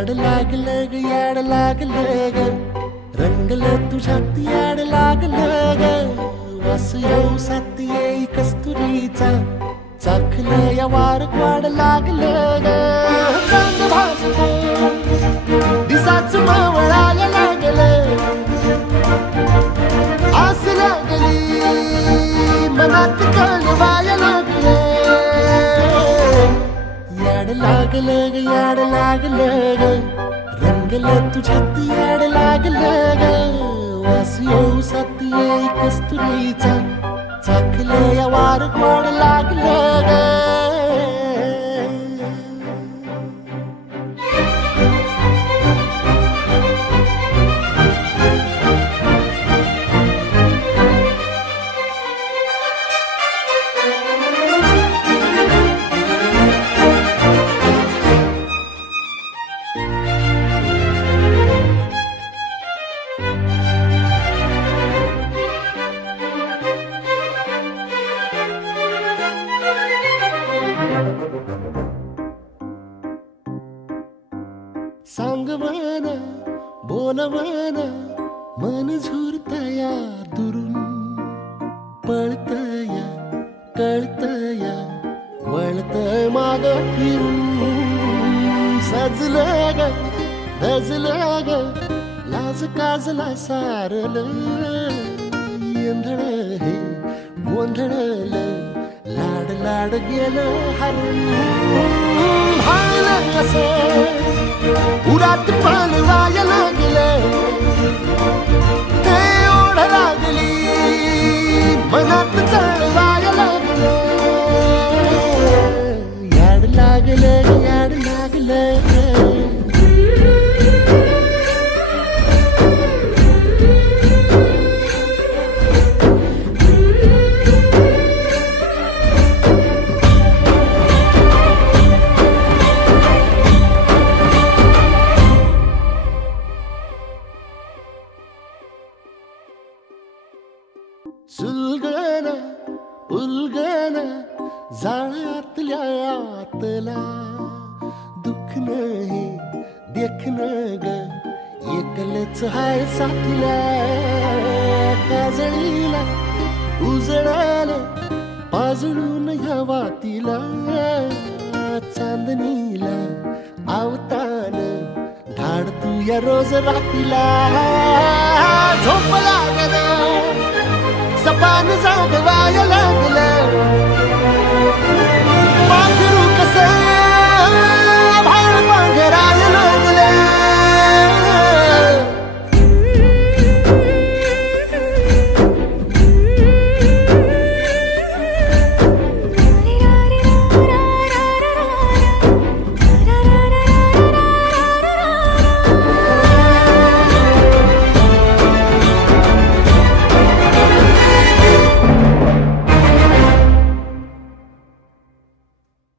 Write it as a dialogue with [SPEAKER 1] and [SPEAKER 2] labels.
[SPEAKER 1] याड लागल ग याड लागल ग. रंगल तुझ्यात याड लागल ग. वास येऊ सात येई कस्तुरीचा. चाखल या वार क्वाड लागल ग. चांग भासतो. लागलं ग याड लागलं ग रंगलं तुझ्यात याड लागलं ग वास येऊ साथ येई कस्तुरीचा चाकलं या वार गोड लागलं ग सांगवान बोलवान मन झुरतया दुरून. पळतया कळतया वळत माग फिरून. सजलं ग दजलं ग लाज काजला सारल. येंधळ हे गोंधळलं. लाड गेलं हरून. भाळलं कसं उरात पण वायला गेलं. जाळ्यातल्या आतला दुःख नाही न ग. एकलच हाय साथीला काजळीला उजळाल पाजळून ह्या वातीला चांदणीला आवतान धाड तू या रोज रातीला. झोप लागला सपान